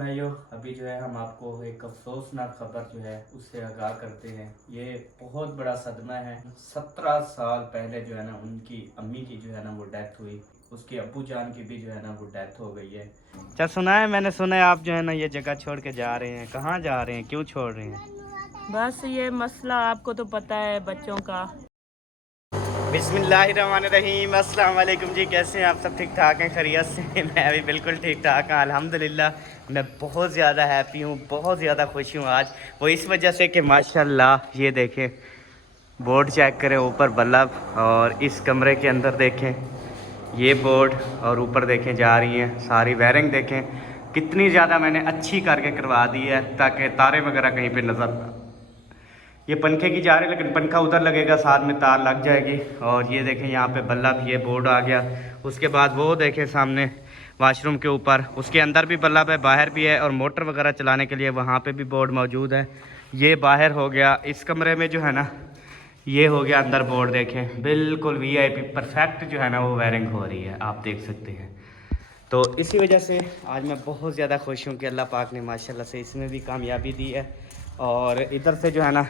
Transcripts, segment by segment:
भाइयों, अभी जो है हम आपको एक अफसोसनाक खबर जो है उससे आगाह करते हैं। ये बहुत बड़ा सदमा है। 17 साल पहले जो है ना उनकी अम्मी की जो है ना वो डेथ हुई। उसके अब्बू जान की भी जो है ना वो डेथ हो गई है। क्या सुना है? मैंने सुना है आप जो है ना ये जगह छोड़ के जा रहे हैं। कहाँ जा रहे हैं, क्यों छोड़ रहे हैं? बस ये मसला आपको तो पता है बच्चों का। बिस्मिल्लाहिर्रहमानिर्रहीम। अस्सलाम वालेकुम जी, कैसे हैं आप? सब ठीक ठाक हैं, खैरियत से? मैं भी बिल्कुल ठीक ठाक हूँ अल्हम्दुलिल्लाह। मैं बहुत ज़्यादा हैप्पी हूँ, बहुत ज़्यादा खुश हूँ आज। वो इस वजह से कि माशाल्लाह ये देखें, बोर्ड चेक करें, ऊपर बल्ब, और इस कमरे के अंदर देखें ये बोर्ड, और ऊपर देखें जा रही हैं सारी वायरिंग। देखें कितनी ज़्यादा मैंने अच्छी करके करवा दी है ताकि तारे वगैरह कहीं पे नज़र ना। ये पंखे की जा रही है लेकिन पंखा उधर लगेगा, साथ में तार लग जाएगी। और ये देखें यहाँ पे बल्ब, ये बोर्ड आ गया। उसके बाद वो देखें सामने वाशरूम के ऊपर, उसके अंदर भी बल्ब है, बाहर भी है, और मोटर वगैरह चलाने के लिए वहाँ पे भी बोर्ड मौजूद है। ये बाहर हो गया। इस कमरे में जो है ना ये हो गया अंदर बोर्ड। देखें बिल्कुल वीआईपी परफेक्ट जो है ना वो वायरिंग हो रही है, आप देख सकते हैं। तो इसी वजह से आज मैं बहुत ज़्यादा खुश हूँ कि अल्लाह पाक ने माशाल्लाह से इसमें भी कामयाबी दी है। और इधर से जो है ना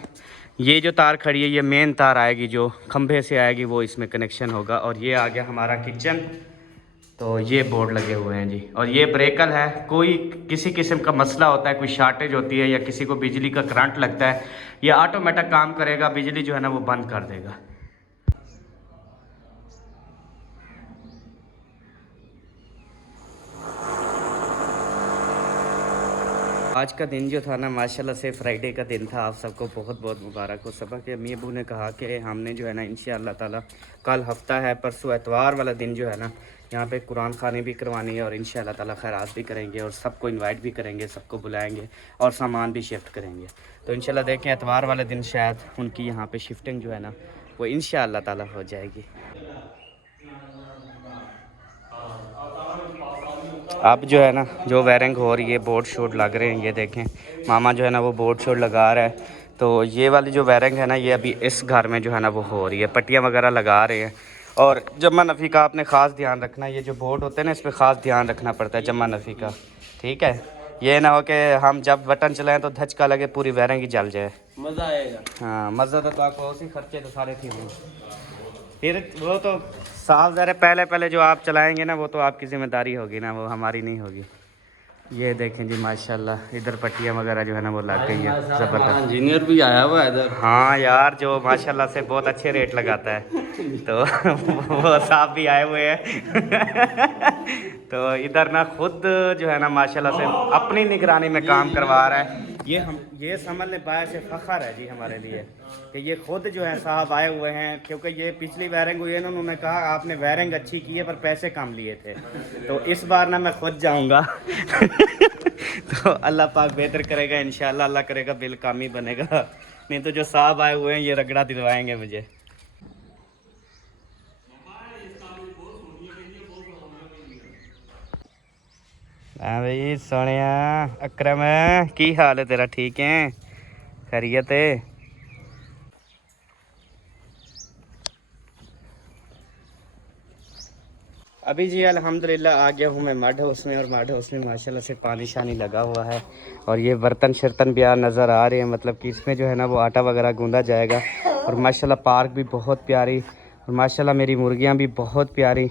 ये जो तार खड़ी है, ये मेन तार आएगी जो खंभे से आएगी, वो इसमें कनेक्शन होगा। और ये आ गया हमारा किचन। तो ये बोर्ड लगे हुए हैं जी। और ये ब्रेकल है। कोई किसी किस्म का मसला होता है, कोई शार्टेज होती है या किसी को बिजली का करंट लगता है, ये ऑटोमेटिक काम करेगा, बिजली जो है ना वो बंद कर देगा। आज का दिन जो था ना माशाल्लाह से फ्राइडे का दिन था। आप सबको बहुत बहुत मुबारक हो। सबक के अम्मी अबू ने कहा कि हमने जो है ना इंशाअल्लाह ताला कल हफ्ता है, परसों एतवार वाला दिन जो है ना यहाँ पे कुरान खानी भी करवानी है, और इंशाअल्लाह ताला खैरात भी करेंगे, और सबको इनवाइट भी करेंगे, सबको बुलाएंगे, और सामान भी शिफ्ट करेंगे। तो इंशाअल्लाह देखें एतवार वाले दिन शायद उनकी यहाँ पर शिफ्टिंग जो है ना वो इंशाअल्लाह ताला हो जाएगी। अब जो है ना जो वायरिंग हो रही है, बोर्ड शोर्ड लग रहे हैं, ये देखें मामा जो है ना वो बोर्ड शोर्ड लगा रहा है। तो ये वाली जो वायरिंग है ना ये अभी इस घर में जो है ना वो हो रही है, पट्टियाँ वगैरह लगा रहे हैं। और जमा नफ़ी का आपने ख़ास ध्यान रखना, ये जो बोर्ड होते हैं ना इस पर ख़ास ध्यान रखना पड़ता है जमा नफ़ी का, ठीक है? ये ना हो कि हम जब बटन चलाएं तो धचका लगे पूरी वायरिंग ही जल जाए। मज़ा आएगा। हाँ मज़ा तो आपको उसी खर्चे तो सारे थी। फिर वो तो साफ ज़रा पहले पहले जो आप चलाएंगे ना वो तो आपकी ज़िम्मेदारी होगी ना, वो हमारी नहीं होगी। ये देखें जी माशाल्लाह इधर पट्टियाँ वगैरह जो है ना वो लग गई हैं ज़बरदस्त। इंजीनियर भी आया हुआ है इधर। हाँ यार, जो माशाल्लाह से बहुत अच्छे रेट लगाता है तो वो साहब भी आए हुए हैं तो इधर ना खुद जो है ना माशाल्लाह से अपनी निगरानी में काम करवा रहा है। ये समझ लें बाहर से फ़ख्र है जी हमारे लिए कि ये खुद जो है साहब आए हुए हैं, क्योंकि ये पिछली वायरिंग हुई है ना, उन्होंने कहा आपने वायरिंग अच्छी की है पर पैसे कम लिए थे, तो इस बार ना मैं खुद जाऊंगा तो अल्लाह पाक बेहतर करेगा इंशाल्लाह, अल्लाह करेगा बिल कम ही बनेगा, नहीं तो जो साहब आए हुए हैं ये रगड़ा दिलवाएंगे मुझे। हाँ भाई सोनिया, अकरम की हाल है तेरा? ठीक है, खैरियत है? अभी जी अल्हम्दुलिल्लाह आ गया हूँ मैं मड हाउस में, और मड हाउस में माशाल्लाह से पानी शानी लगा हुआ है, और ये बर्तन शर्तन भी नज़र आ रहे हैं, मतलब कि इसमें जो है ना वो आटा वगैरह गूंदा जाएगा। और माशाल्लाह पार्क भी बहुत प्यारी, और माशाल्लाह मेरी मुर्गियाँ भी बहुत प्यारी,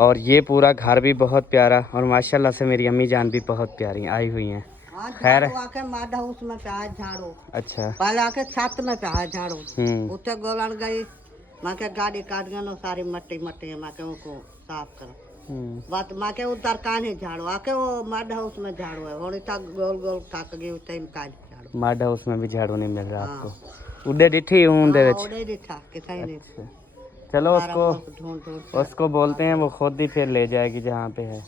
और ये पूरा घर भी बहुत प्यारा, और माशाल्लाह से मेरी अम्मी जान भी बहुत प्यारी आई हुई हैं। खैर मड हाउस में झाड़ू, अच्छा पहले आके छत में झाड़ू, उसे गोलन गई माँ के गाड़ी काट गए सारी मट्टी मट्टी माँ के उनको साफ करो बात माँ के उधर कान्हे झाड़ू आके वो मड हाउस में झाड़ू है और इतना गोल गोल थक गई उतने में झाड़ू। मड हाउस में भी झाड़ू नहीं मिल रहा आपको? उड़े डिठी हूँ दे विच। उड़े डिठा किथे नहीं। चलो उसको बोलते हैं, वो खुद ही फिर ले जाएगी जहाँ पे है।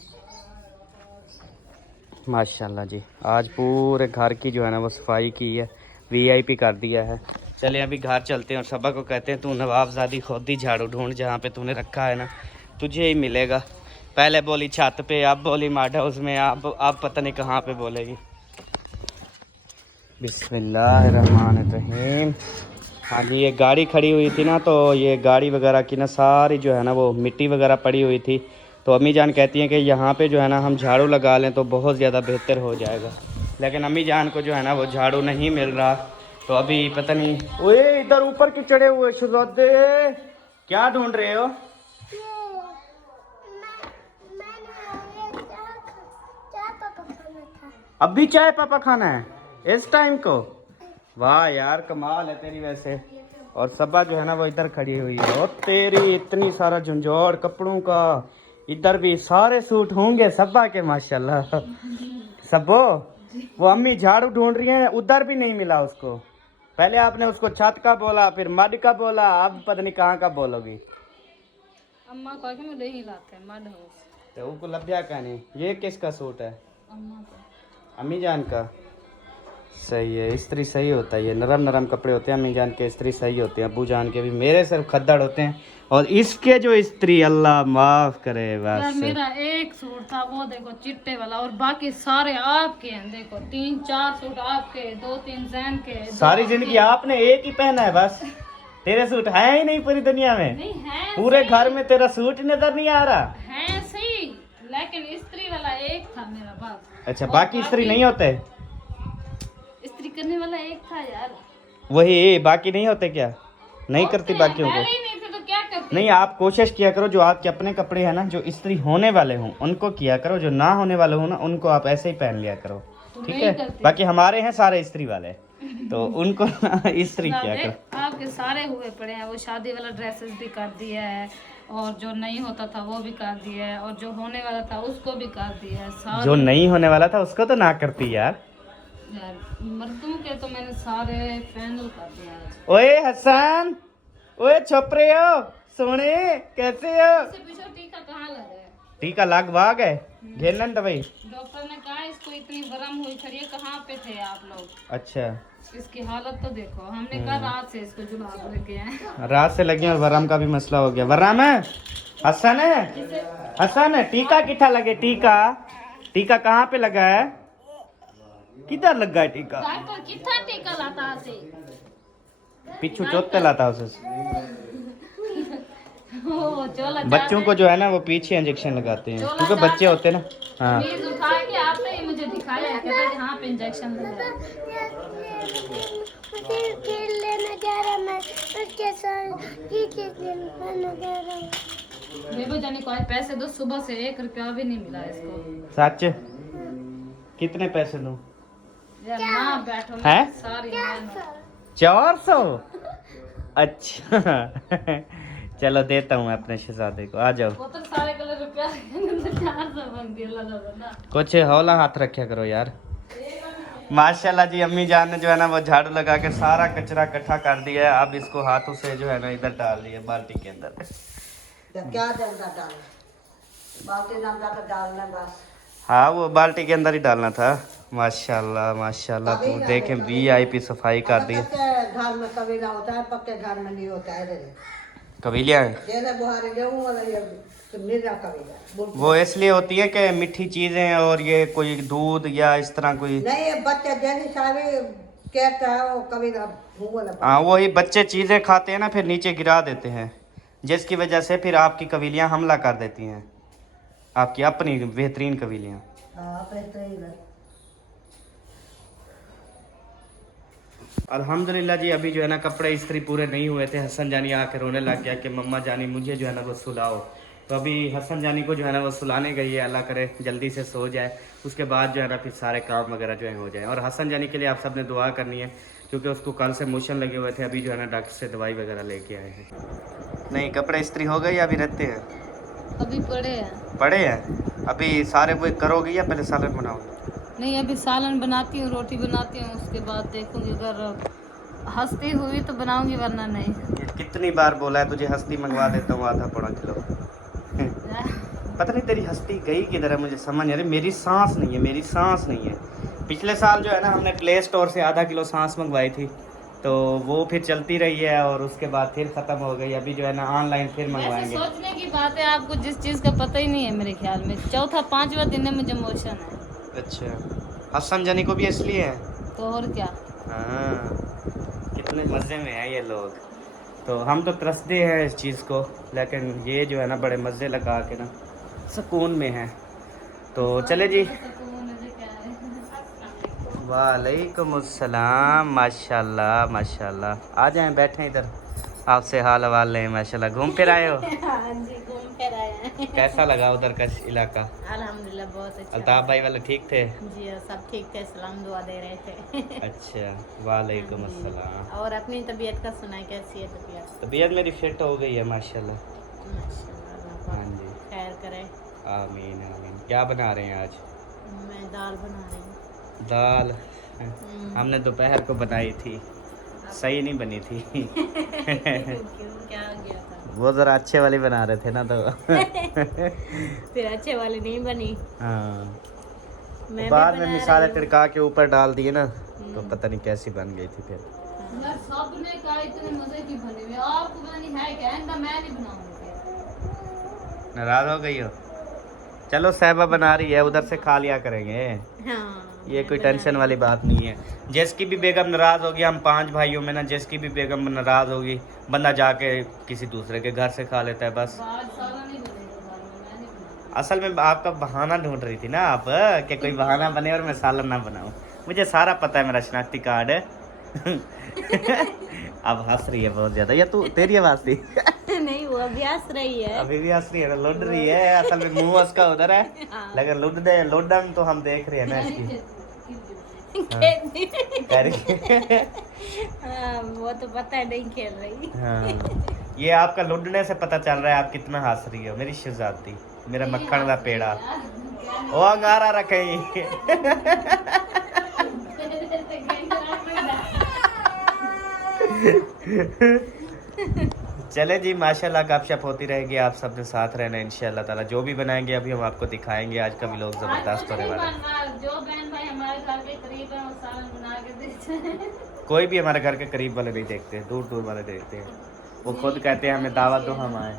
माशाल्लाह जी आज पूरे घर की जो है ना वो सफाई की है, वीआईपी कर दिया है। चले अभी घर चलते हैं, और सबा को कहते हैं तू नवाबजादी खुद ही झाड़ू ढूंढ, जहाँ पे तूने रखा है ना तुझे ही मिलेगा। पहले बोली छत पे, अब बोली मड हाउस में, अब पता नहीं कहाँ पे बोलेगी। बिस्मिल्लाहिर्रहमानिर्रहीम। हाँ जी, ये गाड़ी खड़ी हुई थी ना, तो ये गाड़ी वगैरह की ना सारी जो है ना वो मिट्टी वगैरह पड़ी हुई थी, तो अम्मी जान कहती हैं कि यहाँ पे जो है ना हम झाड़ू लगा लें तो बहुत ज़्यादा बेहतर हो जाएगा, लेकिन अम्मी जान को जो है ना वो झाड़ू नहीं मिल रहा। तो अभी पता नहीं। ओए इधर ऊपर के चढ़े हुए शुरुआते क्या ढूंढ रहे हो? अभी चाय पापा खाना है इस टाइम को? वाह यार कमाल है तेरी वैसे। और सबा जो है ना वो इधर खड़ी हुई है और तेरी इतनी सारा झंझोड़ कपड़ों का। इधर भी सारे सूट होंगे सबा के माशाल्लाह। सबो वो अम्मी झाड़ू ढूंढ रही है, उधर भी नहीं मिला उसको। पहले आपने उसको छत का बोला, फिर मड का बोला, अब पता नहीं कहाँ का बोलोगी। अम्मा को आके मुझे ही लाते हैं मड हाउस। तो उनको लभ्या का नहीं। ये किसका सूट है? अम्मा को। अम्मी जान का। सही है, इस्त्री सही होता है, ये नरम नरम कपड़े होते हैं। अम्मी जान के इस्त्री सही होते हैं, अबू जान के भी मेरे सिर्फ खद्दड़ होते हैं। और इसके जो इस्त्री अल्लाह माफ करे यार बस। मेरा एक सूट था वो देखो चिट्टे वाला, और बाकी सारे आपके हैं। देखो 3-4 सूट आपके, 2-3 जैन के। सारी जिंदगी आपने एक ही पहना है बस। तेरे सूट है ही नहीं पूरी दुनिया में। नहीं है पूरे घर में तेरा सूट नजर नहीं आ रहा है सही, लेकिन इस्त्री वाला एक था मेरा बस। अच्छा, और बाकी इस्त्री नहीं होते? इस्त्री करने वाला एक था यार। वही बाकी नहीं होते क्या? नहीं करती बाकियों पहले को? ही नहीं थे तो क्या करती? नहीं, आप कोशिश किया करो जो आपके अपने कपड़े हैं ना जो इस्त्री होने वाले हों उनको किया करो, जो ना होने वाले हो ना उनको आप ऐसे ही पहन लिया करो, ठीक नहीं है? करती। बाकी हमारे हैं सारे इस्त्री वाले, तो उनको इस्त्री किया करो। आपके सारे हुए पड़े हैं। वो शादी वाला ड्रेसेस भी कर दिया है, और जो नहीं होता था वो भी कर दिया है, और जो होने वाला था उसको भी कर दिया है। सारे जो नहीं होने वाला था उसको तो ना करती यार। यार मर्दों के तो मैंने सारे फाइनल कर दिया आज। ओए हसन, ओए छुप रहे हो सोने, कैसे हो? इससे पूछो टीका कहाँ लगा है? टीका लाग भाग है घेरन दवाई। डॉक्टर ने कहा इसको इतनी गरम हुई खड़ी है, कहाँ पे थे आप लोग? अच्छा, इसकी हालत तो देखो। हमने कहा रात से इसको जुलाब लेके आए। रात से लगी और वराम का भी मसला हो गया। वराम है हसन है, हसन है टीका किथा लगे? टीका टीका कहाँ पे लगा है? किधर लगा है टीका? डॉक्टर कितना टीका लाता है? पिछू चोते लाता उसे। ओ चोला बच्चों को जो है ना वो पीछे इंजेक्शन लगाते हैं क्योंकि बच्चे होते हैं ना। हाँ मीज उठा के आपने ही मुझे दिखाया, कहते हैं यहाँ पे इंजेक्शन लगा है। बेबो जानी को आज पैसे दो, सुबह से 1 रुपया भी नहीं मिला इसको। सच? कितने पैसे दूं? यार ना बैठो ना, हैं? सारी मेहनत। 400? अच्छा चलो देता हूँ मैं अपने शहजादे को, आ जाओ। वो तो सारे कलर रुपया 400 बन दिया लगा ना। कुछ हौला हाथ रखा करो यार। माशाल्लाह जी, अम्मी जान ने जो है ना वो झाड़ू लगा के सारा कचरा इकट्ठा कर दिया है। अब इसको हाथों से जो है ना इधर डाल दिया बाल्टी के अंदर। तो क्या डंडा डाल बाल्टी डंडा तो डालना बस। हाँ वो बाल्टी के अंदर ही डालना था। माशाल्लाह माशाल्लाह, कभी ना देखें देखो। VIP सफाई कर दी। कच्चे घर में कभी ना होता है, पक्के घर में नहीं होता है। कबीलिया है जैसे बुहारी गेहूं वाला ये निर्रा कबीला बुलबुल। वो इसलिए होती है कि मीठी चीजें और ये कोई दूध या इस तरह कोई। नहीं ये बच्चे जैसी सारी कहता है वो कबीला मुंह वाला। हाँ वही बच्चे चीजें खाते हैं ना फिर नीचे गिरा देते हैं, जिसकी वजह से फिर आपकी कबीलियाँ हमला कर देती हैं, आपकी अपनी बेहतरीन कबीलियाँ। हाँ अपने तो ही है। अल्हम्दुलिल्लाह जी, अभी जो है ना कपड़े इस्त्री पूरे नहीं हुए थे। हसन जानी आके रोने लग गया कि मम्मा जानी मुझे जो है ना वो सुलाओ। तो अभी हसन जानी को जो है ना वो सुलाने गई है, अल्लाह करे जल्दी से सो जाए, उसके बाद जो है ना फिर सारे काम वगैरह जो है हो जाए। और हसन जानी के लिए आप सब ने दुआ करनी है क्योंकि उसको कल से मोशन लगे हुए थे। अभी जो है ना डॉक्टर से दवाई वगैरह लेके आए हैं। नहीं कपड़े इस्त्री हो गए या अभी रहते हैं? अभी पड़े हैं। पड़े हैं? अभी सारे वो करोगे या पहले सालन बनाओगे? नहीं अभी सालन बनाती हूँ, रोटी बनाती हूँ, उसके बाद देखूंगी अगर हंसती हुई तो बनाऊंगी, वरना नहीं। कितनी बार बोला है तुझे हस्ती मंगवा देता हूँ आधा पौना किलो। पता नहीं तेरी हस्ती गई किधर है, मुझे समझ नहीं आ रही। मेरी सांस नहीं है, मेरी सांस नहीं है। पिछले साल जो है ना हमने प्ले स्टोर से आधा किलो सांस मंगवाई थी, तो वो फिर चलती रही है और उसके बाद फिर ख़त्म हो गई। अभी जो है ना ऑनलाइन फिर ऐसे मंगवाएंगे। सोचने की बात है, आपको जिस चीज़ का पता ही नहीं है मेरे ख्याल में। 4-5वां दिन है मुझे मोशन है। अच्छा, हसन जानी को भी इसलिए है? तो और क्या। हाँ, कितने मज़े में हैं ये लोग। तो हम तो तरसते हैं इस चीज़ को, लेकिन ये जो है ना बड़े मज़े लगा के ना सुकून में हैं। तो चले जी। वालेकुम अस्सलाम। माशाल्लाह माशाल्लाह। आ जाएं, बैठें इधर, आपसे हाल हवाल लें। माशाल्लाह घूम फिर आए हो? हाँ जी, घूम फिर आए हैं। कैसा लगा उधर का इलाका? अल्हम्दुलिल्लाह बहुत अच्छा। अल्ताफ भाई वाले ठीक थे? जी सब ठीक थे, सलाम दुआ दे रहे थे। अच्छा, वालेकुम अस्सलाम। और अपनी तबीयत का सुनाए, कैसी है तबीयत? तबीयत मेरी फिट हो गई है माशाल्लाह। माशाल्लाह, अल्लाह हाँ पाक जी, खैर करे। आमीन आमीन। क्या बना रहे हैं आज? मैं दाल बना रही हूँ। दाल हमने दोपहर को बनाई थी, सही नहीं बनी थी। क्यों, क्या हो गया था? वो ज़रा अच्छे वाली बना रहे थे ना तो। फिर अच्छे वाली नहीं बनी। हाँ, मैं बाद भी में बना मिसाले रही हूँ। तिड़का के ऊपर डाल दिए ना, तो पता नहीं कैसी बन गई थी फिर। मैं सबने कहा इतने मजे की बनी हुई, आपको बनानी है क्या? इनका मैं नहीं बनाऊंगी। नाराज हो गई हो? चलो साहिबा बना रही है, उधर से खा लिया करेंगे। हाँ, ये मैं कोई बना टेंशन वाली बात नहीं है। जिसकी भी बेगम नाराज़ होगी, हम 5 भाइयों में ना जिसकी भी बेगम नाराज़ होगी, बंदा जाके किसी दूसरे के घर से खा लेता है बस। बाहर सारा नहीं बनेगा, बाहर में मैं नहीं बनाऊंगी। असल में आपका बहाना ढूंढ रही थी ना आप, कि कोई बहाना बने और मैं सालन ना बनाऊं। मुझे सारा पता है, मेरा शनाख्ती कार्ड है। अब हंस रही है बहुत ज़्यादा। या तू, तेरी आवाज़ थी? नहीं, वो अभी हंस रही है। अभी भी हंस रही है, लुढ़ रही है। असल में मुंह उसका उधर है, लेकिन लुढ़न तो हम देख रहे हैं ना इसकी। कह रही है। हाँ, वो तो पता है नहीं खेल रही। हाँ, ये आपका लुढ़ने से पता चल रहा है आप कितना हंस रही हो। मेरी शहजादी, मेरा मक्खन का पेड़ा, ओ अंगारा रखे। चले जी, माशाल्लाह गपशप होती रहेगी, आप सबके साथ रहना इंशाल्लाह ताला। जो भी बनाएंगे अभी हम आपको दिखाएंगे। आज का व्लॉग जबरदस्त होने वाला है। जो बहन भाई हमारे घर के करीब है वो सालन बना के देते हैं। कोई भी हमारे घर के करीब वाले नहीं देखते, दूर दूर वाले देखते हैं। वो खुद कहते हैं हमें दावत दो, हम आए।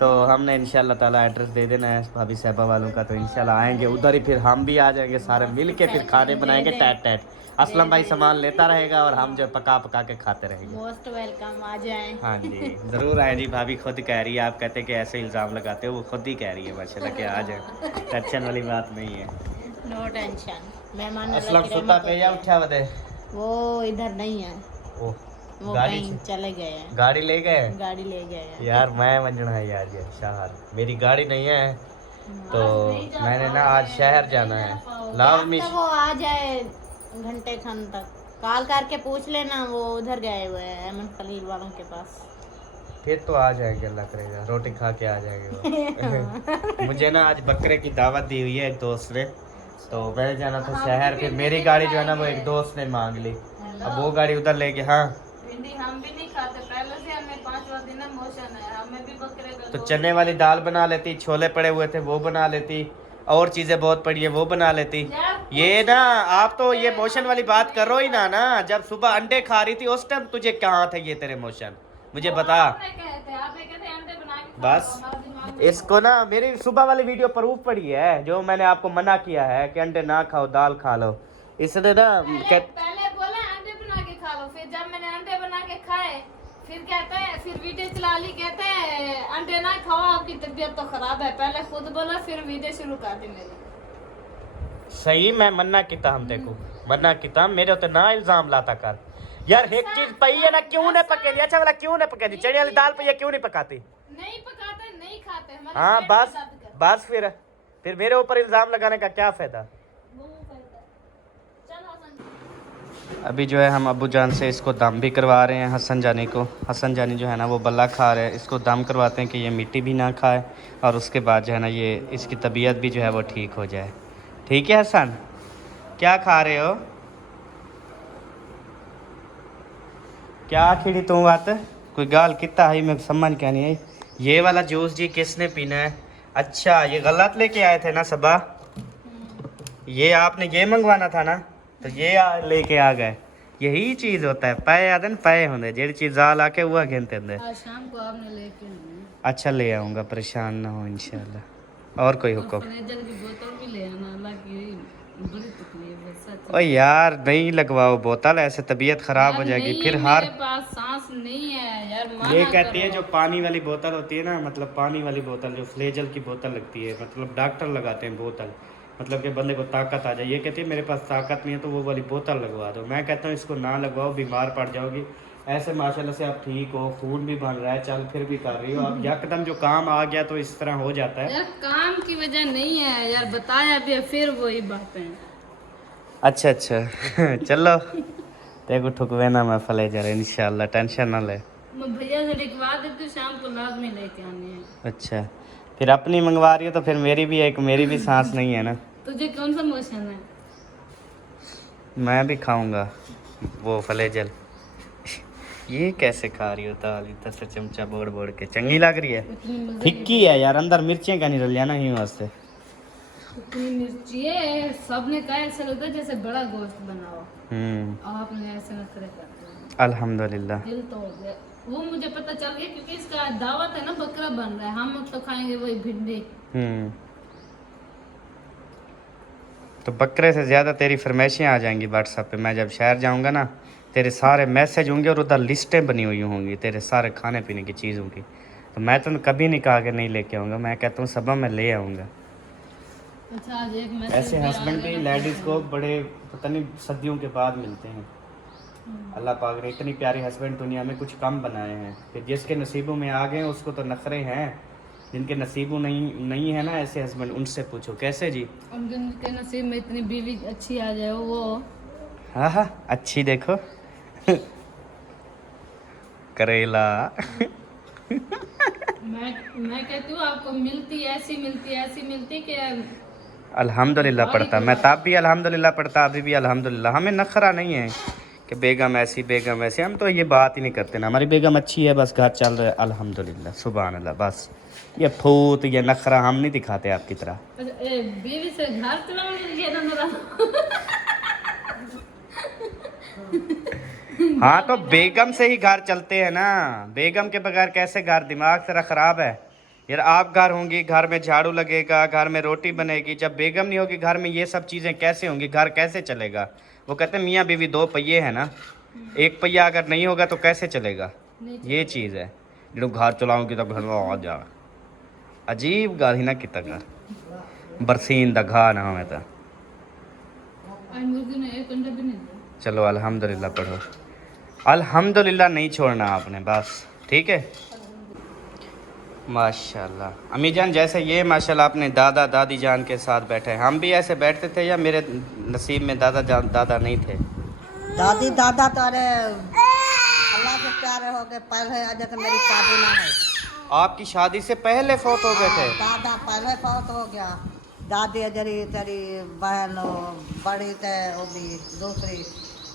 तो हमने इंशाल्लाह ताला एड्रेस दे देना है भाभी साहबा वालों का, तो इंशाल्लाह आएंगे उधर ही, फिर हम भी आ जाएंगे सारे मिल के, फिर खाने बनाएंगे टैट टैट। असलम भाई सामान लेता रहेगा और हम जो पका पका के खाते रहेंगे। मोस्ट वेलकम, आ जाएं। हाँ जी, ज़रूर आए जी। भाभी खुद कह रही है, आप कहते हैं कि ऐसे इल्ज़ाम लगाते हो, वो खुद ही कह रही है माशाल्लाह कि आ जाए। टेंशन वाली बात नहीं है। नो टेंशन, मेहमान असलम सुता पे या उठा बदे? वो इधर नहीं है, ओह, वो गाड़ी कहीं चले गए हैं। गाड़ी ले गए गाड़ी ले गए हैं। यार। मैं वंजना है यार, ये शहर मेरी गाड़ी नहीं है, तो मैंने ना आज शहर जाना है। लाजमी तो वो आ जाए घंटे खन तक, कॉल करके पूछ लेना, वो उधर गए हुए हैं अहमद खलील वालों के पास। फिर तो आ जाएंगे, अल्लाह करेगा रोटी खा के आ जाएंगे वो। मुझे ना आज बकरे की दावत दी हुई है एक दोस्त ने, तो मैंने जाना था शहर। फिर मेरी गाड़ी जो है ना वो एक दोस्त ने मांग ली, अब वो गाड़ी उधर लेके। हाँ, भिंडी हम भी नहीं खाते पहले से, हमें 5वां दिन है मोशन है, हमें भी बकरे का तो चने वाली दाल बना लेती, छोले पड़े हुए थे वो बना लेती, और चीज़ें बहुत पड़ी है वो बना लेती। ये ना आप तो ये मोशन वाली बात करो ही ना। जब सुबह अंडे खा रही थी उस टाइम तुझे कहाँ थे ये तेरे मोशन, मुझे बता। बस इसको ना मेरी सुबह वाली वीडियो प्रूफ पड़ी है, जो मैंने आपको मना किया है कि अंडे ना खाओ दाल खा लो। इसने ना पहले बोला अंडे बना के खा लो, फिर जब मैंने अंडे बना के खाए फिर कहते हैं, फिर वीडियो चला ली, कहते हैं अंडे ना खाओ आपकी तबीयत तो खराब है। पहले खुद बोला फिर वीडियो शुरू कर दी मेरी। सही मैं मना किता, हम देखो मना किता, मेरे उते ना इल्जाम लाता कर यार। एक चीज पई है ना, क्यों ने पका दी? अच्छा वाला क्यों ने पका दी? चने वाली दाल पई है, क्यों नहीं पकाती? नहीं पकाते, नहीं खाते हमारे। हाँ पेट बस में दर्द करता बस, फिर मेरे ऊपर इल्जाम लगाने का क्या फायदा? है। वो कहता है। चलो हसन। अभी जो है हम अब्बू जान से इसको दम भी करवा रहे हैं हसन जानी को। हसन जानी जो है ना वो बल्ला खा रहे हैं, इसको दम करवाते हैं कि ये मिट्टी भी ना खाए, और उसके बाद जो है ना ये इसकी तबीयत भी जो है वो ठीक हो जाए। ठीक है हसन, क्या खा रहे हो? क्या खिड़ी तू बात? कोई गाल कितना है, मैं समझ क्या नहीं आई। ये वाला जूस जी किसने पीना है? अच्छा, ये गलत लेके आए थे ना सबा, ये आपने ये मंगवाना था ना, तो ये लेके आ गए। यही चीज होता है, पाए आदन पाए होंगे, जेड़ी चीज आ लाके वो गिनते होंगे। आज शाम को आपने लेके आना। अच्छा ले आऊँगा, परेशान ना हो इंशाल्लाह। और कोई हुक्म? फ्रीजर की बोतल भी ले आना, हालांकि बड़ी तकलीफ है सच। ओ यार नहीं लगवाओ बोतल, ऐसे तबीयत खराब हो यार जाएगी नहीं फिर। है, हार मेरे पास सांस नहीं है यार, ये कहती है जो पानी वाली बोतल होती है ना, मतलब पानी वाली बोतल जो फ्लेजल की बोतल लगती है, मतलब डॉक्टर लगाते हैं बोतल, मतलब कि बंदे को ताकत आ जाए। ये कहती है मेरे पास ताकत नहीं है तो वो वाली बोतल लगवा दो। मैं कहता हूँ इसको ना लगवाओ, बीमार पड़ जाओगी। ऐसे माशाल्लाह से आप ठीक हो, खून भी बन रहा है, चल फिर भी कर रही हो। अब यकदम जो काम आ गया तो इस तरह हो जाता है। यार काम की वजह नहीं है यार, बताया भी है, फिर वही बातें। अच्छा अच्छा चलो देखो ठुकवे ना मैं फले जा रहे इंशाल्लाह, टेंशन ना ले। मैं भैया से लिखवा देती हूँ, शाम को लाजमी लेके आनी है। अच्छा फिर अपनी मंगवा रही हो तो फिर मेरी भी सांस नहीं है ना। तुझे कौन सा मोशन है? मैं भी खाऊंगा वो फले जल। ये कैसे खा रही हो दाल इतना से चमचा बोड़ बोड़ के, चंगी लग रही है। इतनी मजे फिक्की है यार, अंदर मिर्चें का नहीं रलिया ना ही वास्ते। इतनी मिर्ची है, सबने कहा ऐसा लगता है जैसे बड़ा गोश्त बना हो। आपने ऐसे नखरे करते हैं, अल्हम्दुलिल्लाह। दिल तोड़ गया। वो मुझे पता चल गया क्योंकि इसका दावत है ना, बकरा बन रहा है, हम तो खाएंगे वही भिंडी। तो बकरे से ज़्यादा तेरी फरमाइशें आ जाएंगी व्हाट्सएप पे। मैं जब शहर जाऊंगा ना, तेरे सारे मैसेज होंगे और उधर लिस्टें बनी हुई होंगी तेरे सारे खाने पीने की चीज़ों की। तो मैं तो कभी नहीं कहा कि नहीं लेके आऊँगा, मैं कहता हूँ सब मैं ले आऊँगा। अच्छा आज एक मैसेज ऐसे हस्बैंड भी लेडीज़ को बड़े पता नहीं सदियों के बाद मिलते हैं। अल्लाह पाक ने इतनी प्यारी हस्बैंड दुनिया में कुछ कम बनाए हैं कि जिसके नसीबों में आ गए उसको तो नखरे हैं, जिनके नसीबों नहीं है ना ऐसे हस्बैंड, उनसे पूछो कैसे जी। और जिनके नसीब में इतनी बीवी अच्छी आ जाए वो। हाँ हाँ अच्छी देखो करेला मैं कहती हूँ आपको मिलती ऐसी मिलती कि अल्हम्दुलिल्लाह पढ़ता, मैं तब भी अल्हम्दुलिल्लाह पढ़ता, अभी भी अल्हम्दुलिल्लाह। हमें नखरा नहीं है कि बेगम ऐसी बेगम ऐसी, हम तो ये बात ही नहीं करते ना। हमारी बेगम अच्छी है, बस घर चल रहा है अल्हम्दुलिल्लाह सुभान अल्लाह। बस ये फूट ये नखरा हम नहीं दिखाते आपकी तरह। बीवी से घर चलाने ये ना हाँ तो बेगम से ही घर चलते हैं ना, बेगम के बगैर कैसे घर, दिमाग तेरा खराब है यार। आप घर होंगी, घर में झाड़ू लगेगा, घर में रोटी बनेगी, जब बेगम नहीं होगी घर में ये सब चीज़ें कैसे होंगी, घर कैसे चलेगा। वो कहते हैं मियाँ बीवी दो पहिए हैं ना, एक पहिया अगर नहीं होगा तो कैसे चलेगा। ये चीज़ है जो घर चलाऊंगी तो घर में आ जा, अजीब गाल ही ना कितना घर बरसीन दा घा ना हमें तो। आज मुर्गी ने एक अंडा भी नहीं दिया। चलो अल्हम्दुलिल्लाह पढ़ो, अल्हम्दुलिल्लाह नहीं छोड़ना आपने बस, ठीक है। माशाल्लाह अम्मी जान, जैसे ये माशाल्लाह अपने दादा दादी जान के साथ बैठे हैं, हम भी ऐसे बैठते थे या मेरे नसीब में दादा नहीं थे? दादी दादा तो अरे अल्लाह के प्यारे हो गए, पहले अजय तो मेरी शादी ना है। आपकी शादी से पहले फौत हो गए थे? दादा पहले फौत हो गया, दादी अजरी तेरी बहन बड़ी थे, वो भी दूसरी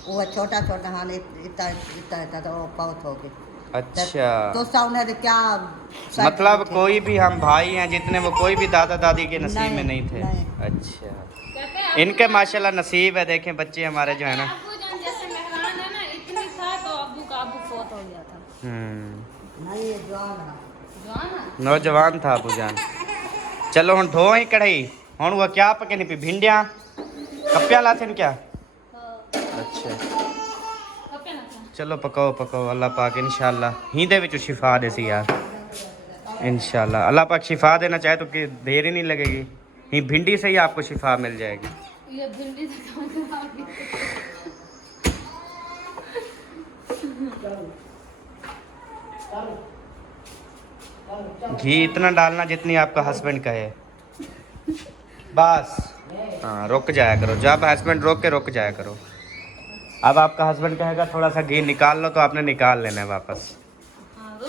वो छोटा छोटा हाँ इतना तो वो फौत हो गई। अच्छा तो सामने तो क्या मतलब कोई भी हम भाई हैं जितने, वो कोई भी दादा दादी के नसीब में नहीं थे? नहीं। अच्छा कहते हैं इनके माशाल्लाह नसीब है, देखें बच्चे हमारे जो है ना। अब्बू जान जैसे मेहमान है ना, इतनी था तो अब्बू का अब्बू फौत हो गया था। नहीं ये जवान है। जवान है? नौजवान था अबू जान। चलो हम धो ही कढ़ाई हूँ, वो क्या पके नहीं पी भिंडिया कप्पिया लाते हैं क्या? अच्छा कपे ना था। चलो पकाओ पकाओ, अल्लाह पाक इंशाल्लाह ही दे विच शिफा देसी यार, इंशाल्लाह अल्लाह पाक शिफा देना चाहे तो कि देर ही नहीं लगेगी, ही भिंडी से ही आपको शिफा मिल जाएगी। ये भिंडी से काम कराओगे। घी इतना डालना जितनी आपका हस्बैंड कहे बस। हाँ रुक जाया करो, जब हस्बैंड रोक के रुक जाया करो। अब आपका हस्बैंड कहेगा थोड़ा सा घी निकाल लो तो आपने निकाल लेना है वापस। हाँ तो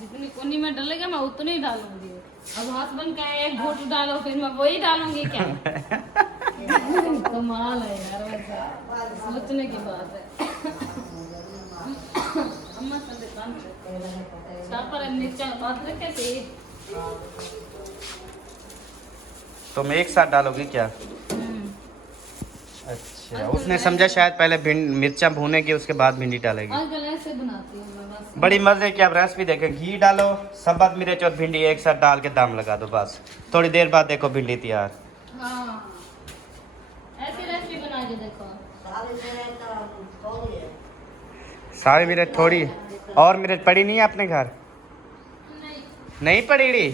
जितनी कोनी में डलेगा मैं उतनी ही डालूंगी। अब हस्बैंड का एक घोट डालो फिर मैं वही डालूंगी क्या? कमाल है यार, वैसे सोचने की बात है। अम्मा संदे काम पर मिर्चा अदरक कैसे तुम एक साथ डालोगी क्या? अच्छा उसने समझा शायद पहले मिर्चा भूनेगी उसके बाद भिंडी डालेगी। आजकल ऐसे बनाती हूँ मैं बस। बड़ी मजे की आप रेसिपी देखें, घी डालो सबक मिर्च और भिंडी एक साथ डाल के दम लगा दो, बस थोड़ी देर बाद देखो भिंडी तैयार। हाँ ऐसी रेसिपी बना के देखो। सारी मिर्च थोड़ी और मिर्च पड़ी नहीं है अपने घर? नहीं नहीं पड़ी री?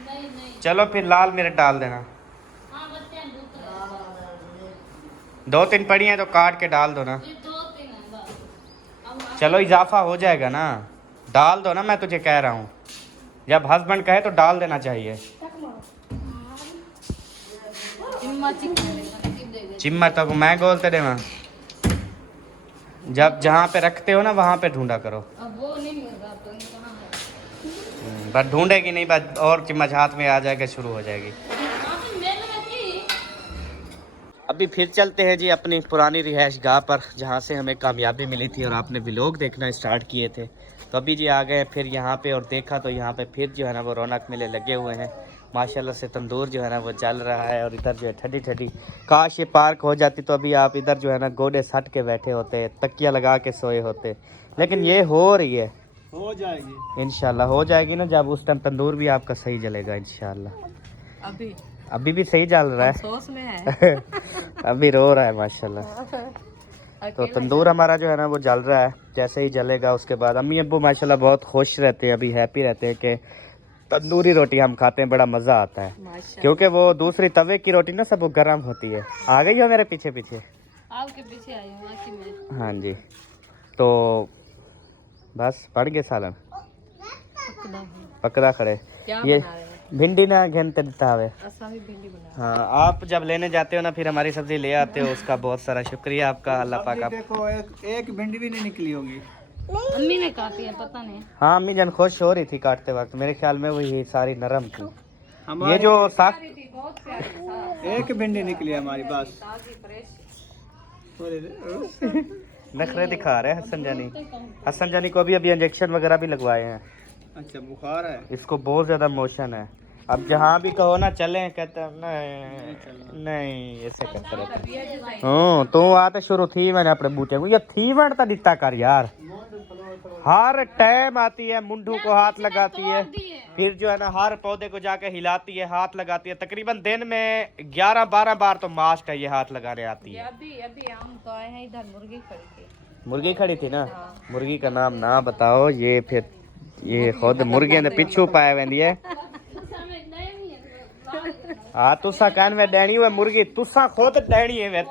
नहीं नहीं। चलो फिर लाल मिर्च डाल देना। हाँ बच्चे हैं, दूसरे 2-3 पड़ी हैं तो काट के डाल दो ना। ये 2-3 है बस। अब चलो इजाफा हो जाएगा ना, डाल दो ना, मैं तुझे कह रहा हूँ। जब हस्बैंड कहे तो डाल देना चाहिए। चिम्मा चिकन चिम्मर तो मैं बोलते दे वहाँ, जब जहाँ पे रखते हो ना वहाँ पे ढूंढा करो। अब वो नहीं मिल रहा तो कहाँ है? बस ढूंढेगी नहीं, बस और चम्मच हाथ में आ जाएगा, शुरू हो जाएगी। हाँ तो मेल में थी। अभी फिर चलते हैं जी अपनी पुरानी रिहाइश गाह पर, जहाँ से हमें कामयाबी मिली थी और आपने व्लॉग देखना स्टार्ट किए थे। तो अभी जी आ गए फिर यहाँ पे और देखा तो यहाँ पे फिर जो है ना वो रौनक मेले लगे हुए हैं। माशाल्लाह से तंदूर जो है ना वो चल रहा है और इधर जो है ठंडी ठंडी। काश ये पार्क हो जाती तो अभी आप इधर जो है ना गोडे सट के बैठे होते, तकिया लगा के सोए होते, लेकिन ये हो रही है, हो जाएगी इंशाल्लाह हो जाएगी ना, जब उस टाइम तंदूर भी आपका सही जलेगा इंशाल्लाह। अभी भी सही चल रहा है, सोच में है। अभी रो रहा है माशाल्लाह। तो तंदूर हमारा जो है ना वो जल रहा है, जैसे ही जलेगा उसके बाद अम्मी अब्बू माशाल्लाह बहुत खुश रहते हैं, अभी हैप्पी रहते हैं कि तंदूरी रोटी हम खाते हैं, बड़ा मज़ा आता है। क्योंकि वो दूसरी तवे की रोटी ना सब वो गर्म होती है। आ गई हो मेरे पीछे पीछे? आपके पीछे आई हूँ आखिर में। हाँ जी, तो बस पड़ गए सालन पकड़ा खड़े। ये भिंडी ना घेनते देता है। हाँ, आप जब लेने जाते हो ना फिर हमारी सब्जी ले आते हो, उसका बहुत सारा शुक्रिया आपका। अल्लाह पाक आप देखो एक भिंडी भी नहीं निकली होगी। अम्मी ने काटी है पता नहीं। हाँ, अम्मी जन खुश हो रही थी काटते वक्त, मेरे ख्याल में वही सारी नरम थी। ये हमारी जो साग एक भिंडी निकली है हमारी बस। नखरे दिखा रहे हैं हसन जानी। हसन जानी को अभी इंजेक्शन वगैरह भी लगवाए हैं। अच्छा, बुखार है इसको बहुत ज्यादा मोशन है। अब जहाँ भी कहो ना चलें, कहते हैं नहीं नहीं, ऐसे करते रहते। तो आते शुरू थी मैंने अपने बूटे को, ये थी बनता दिता कर यार, हर टाइम आती है, मुंडू को हाथ लगाती है, फिर जो है ना हर पौधे को जाके हिलाती है, हाथ लगाती है। तकरीबन दिन में 11-12 बार तो मास्ट है ये हाथ लगाने आती है। अभी हम तो आए हैं इधर, मुर्गी खड़ी थी। मुर्गी खड़ी थी ना, मुर्गी का नाम ना बताओ, ये फिर ये खुद मुर्गे ने पिछू पाए वेंदी है। हाँ, तुसा कहन वे डैनी हुए मुर्गी, तुसा खुद डैनी है वे,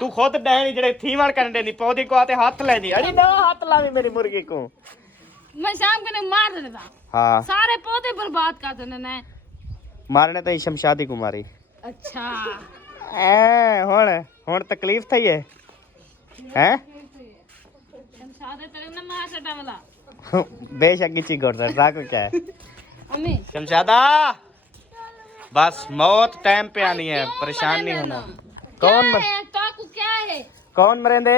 तू खुद डैनी जेड़े थीवण करन देनी पौधी को आते हाथ लेंदी। अरे ना हाथ लावी मेरी मुर्गी को, मैं शाम को ने मार देता। हाँ सारे पौधे बर्बाद कर देने ने। मारने तो शमशादी को मारी। अच्छा हुण तकलीफ थी है हैं? शमशादे तेरे ने मार सटा वाला बेशक की चीज करता है, क्या है अम्मी शमशादा? बस मौत टाइम पे आनी है, परेशान नहीं होना। कौन मर... है काकू क्या है? कौन मरेंदे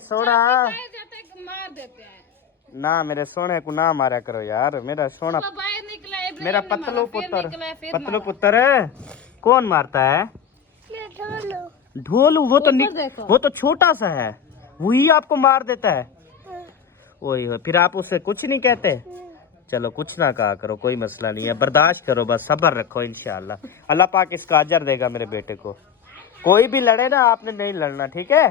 सोना? जाते मार देते हैं ना मेरे सोने को ना मारा करो यार, मेरा सोना, बाहर निकला इब्राहिम मेरा ने पतलू मारा, फिर पुत्र, निकला, फिर पतलू मारा। पुत्र कौन मारता है? ढोलू। वो तो वो तो छोटा सा है, वही आपको मार देता है। ओए फिर आप उससे कुछ नहीं कहते? चलो कुछ ना कहा करो, कोई मसला नहीं है, बर्दाश्त करो, बस सब्र रखो, इंशाल्लाह अल्लाह पाक इसका अजर देगा मेरे बेटे को। कोई भी लड़े ना, आपने नहीं लड़ना, ठीक है?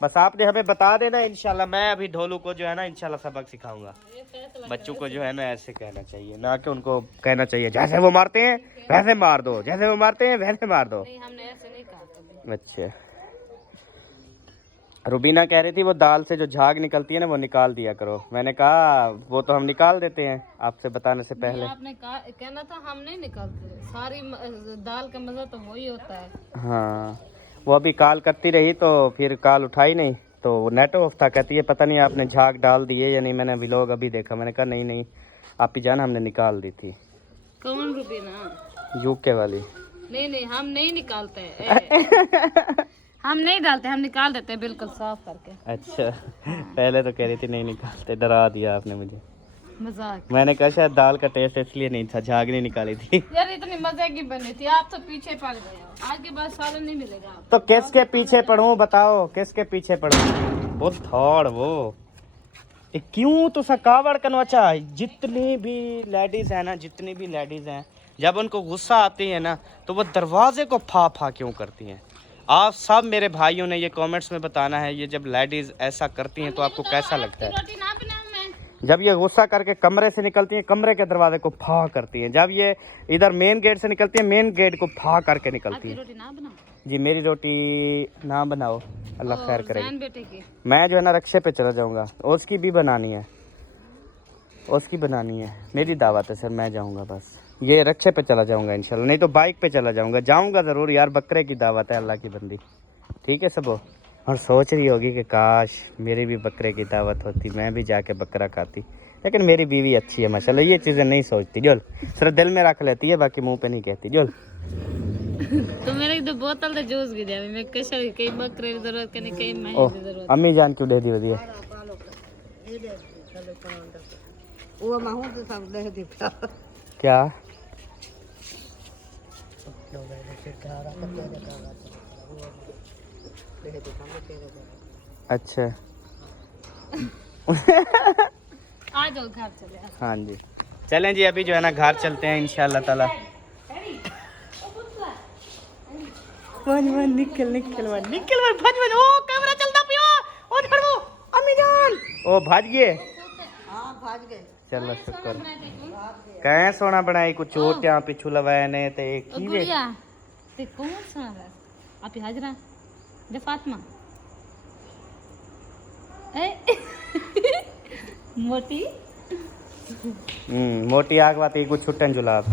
बस आपने हमें बता देना, इंशाल्लाह मैं अभी ढोलू को जो है ना इंशाल्लाह सबक सिखाऊंगा। बच्चों को जो है ना ऐसे कहना चाहिए, ना कि उनको कहना चाहिए जैसे वो मारते हैं वैसे मार दो, जैसे वो मारते हैं वैसे मार दो। नहीं हमने ऐसे नहीं कहा कभी। अच्छा, रुबीना कह रही थी वो दाल से जो झाग निकलती है ना वो निकाल दिया करो। मैंने कहा वो तो हम निकाल देते हैं आपसे बताने से पहले। आपने कहा कहना था हम नहीं निकालते, सारी दाल का मजा तो वही होता है। हाँ, वो अभी कॉल करती रही तो फिर कॉल उठाई नहीं, तो नेट ऑफ था। कहती है पता नहीं आपने झाग डाल दिए या नहीं, मैंने व्लॉग अभी देखा। मैंने कहा नहीं नहीं आप ही जान, हमने निकाल दी थी। कौन रुबीना? यूके वाली। नहीं नहीं हम नहीं निकालते हम नहीं डालते, हम निकाल देते हैं बिल्कुल साफ करके। अच्छा, पहले तो कह रही थी नहीं निकालते, डरा दिया आपने मुझे। मजाक। मैंने कहा शायद दाल का टेस्ट इसलिए नहीं था, झाग नहीं निकाली थी। यार इतनी मजे की बनी थी, आप तो पीछे पड़ गए हो, आज के बाद सालन नहीं मिलेगा आपको। तो किसके पीछे पढ़ूं बताओ, किसके पीछे पढ़ूं? वो थोड़ वो क्यों तो सकावड़ कनवाचा। जितनी भी लेडीज है ना, जितनी भी लेडीज हैं, जब उनको गुस्सा आती है ना तो वो दरवाजे को फा फा क्यों करती हैं? आप सब मेरे भाइयों ने ये कमेंट्स में बताना है, ये जब लेडीज़ ऐसा करती हैं तो आपको कैसा लगता है। रोटी ना बनाऊं मैं। जब ये गुस्सा करके कमरे से निकलती हैं, कमरे के दरवाजे को फा करती हैं। जब ये इधर मेन गेट से निकलती हैं, मेन गेट को फा करके निकलती हैं। रोटी ना बनाओ जी मेरी रोटी ना बनाओ, अल्लाह खैर करेगी। बेटे की मैं जो है ना रक्शे पे चला जाऊँगा, उसकी भी बनानी है, उसकी बनानी है। मेरी दावत है सर, मैं जाऊँगा बस। ये रक्शे पे चला जाऊँगा इंशाल्लाह, नहीं तो बाइक पे चला जाऊँगा। जाऊँगा ज़रूर यार, बकरे की दावत है अल्लाह की बंदी। ठीक है सबो। और सोच रही होगी कि काश मेरी भी बकरे की दावत होती, मैं भी जाके बकरा खाती। लेकिन मेरी बीवी अच्छी है माशाल्लाह, ये चीज़ें नहीं सोचती। जोल सिर्फ दिल में रख लेती है, बाकी मुंह पे नहीं कहती। जोल तो मेरे तो बोतल तो जूस की दे, मैं कैसे कई बकरे की जरूरत के नहीं, कई मैं ओह की जरूरत। अम्मी जान क्यों दे दी होती है? वो महू तो सब दे दी क्या? अच्छा आ जाओ घर चले। हाँ जी चलें जी, अभी जो है ना घर चलते हैं इंशाल्लाह ताला। निकल निकल निकल ओ कैमरा चलता पियो, ओ धड़ो अम्मी जान, ओ भाग गए। हाँ भाज गए। चलो शुक्र। कहे सोना बनाई कुछ चोटियां पिछू लवाए ने ते की वे गुड़िया ते कौन सा है आप हाजरा दे फातिमा ए मोटी मोटी आग बात कुछ छुट्टन जुलाब।